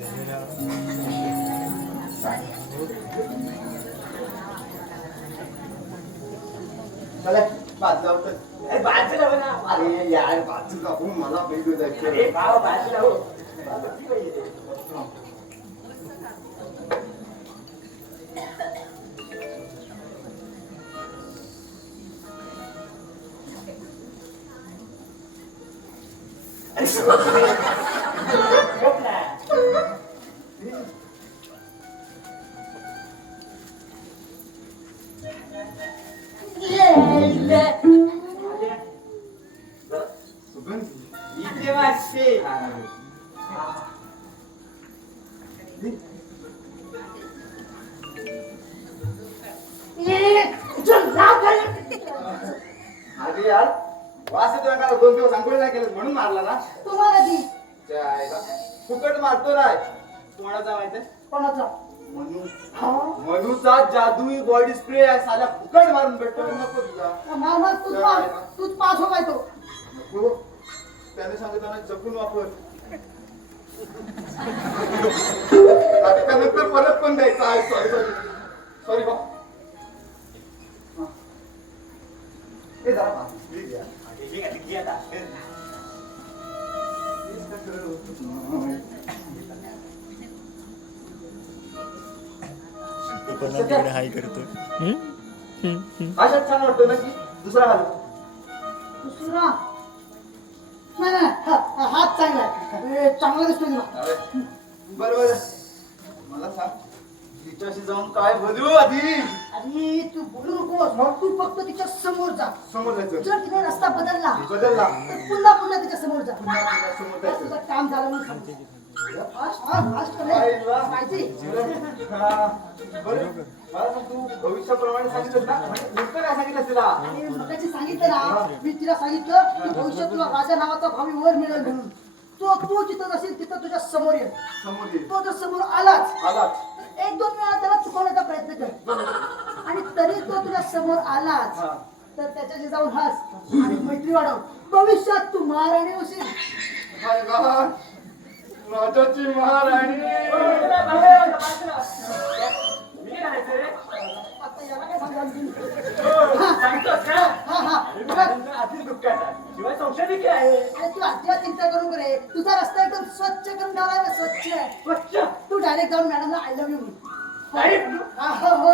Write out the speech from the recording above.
चला बाजू लावतो. अरे बाजू लाव ना. अरे यार बाजू लावू मला भेटू द्यायचं. अरे भाव बाजू लावू. इथे वाजते. अरे यार वास येतोय का? 2 दिवस अंघोळ नाही केलं म्हणून मारला ना तुम्हाला दी फुकट मारतो नाही. कोणाचा माहितीये? कोणाचा? मनूचा जादुई बॉडी स्प्रे आहे. साला फुकट मारून भेटतो. नको तुझा मामा तूच पास हो काय तो. नको त्याने सांगितलं ना जपून वापर. त्यानंतर परत पण द्यायचा आहे. सॉरी सॉरी सॉरी बा. हे जरा पास प्लीज यार. हाय करतो. अशात छान वाटतो ना की दुसरा घालू. दुसरा नाही नाही हात चांगला आहे. चांगला दिसतो तुला. बरोबर मला सांग तिच्याशी जाऊन काय बदलू आधी. अरे तू बोलू नकोस. मग तू फक्त तिच्या समोर जा. समोर जायचं. जर तिने रस्ता बदलला बदलला तर पुन्हा तिच्या समोर जा. समोर बस जायचं. तुझं काम झालं म्हणून समज. फास्ट कर रे. माहिती बरं मला सांग तू भविष्याप्रमाणे सांगितलं ना नेमकं काय सांगितलं तिला. आणि मगाशी सांगितलं ना मी तिला सांगितलं की भविष्यात तुला राजा नावाचा भावी वर मिळेल म्हणून. तू जिथं असेल तिथं तुझ्या समोर येईल. समोर ये. तो जर समोर आलाच आलाच तर 1-2 वेळा त्याला चुकवण्याचा प्रयत्न कर. आणि तरी तो तुझ्या समोर आलाच तर त्याच्याशी जाऊन हस आणि मैत्री वाढव. भविष्यात तू महाराणी होशील. माय गॉड राजाची महाराणी. आता याला काय सांगाल तुम्ही? शिवाय संशय आहे. अरे तू अजिबात चिंता करू रे. तुझा रस्ता एकदम स्वच्छ करून लावलाय ना. स्वच्छ स्वच्छ तू डायरेक्ट जाऊन मॅडमला आय लव्ह यू. Direct? हो हो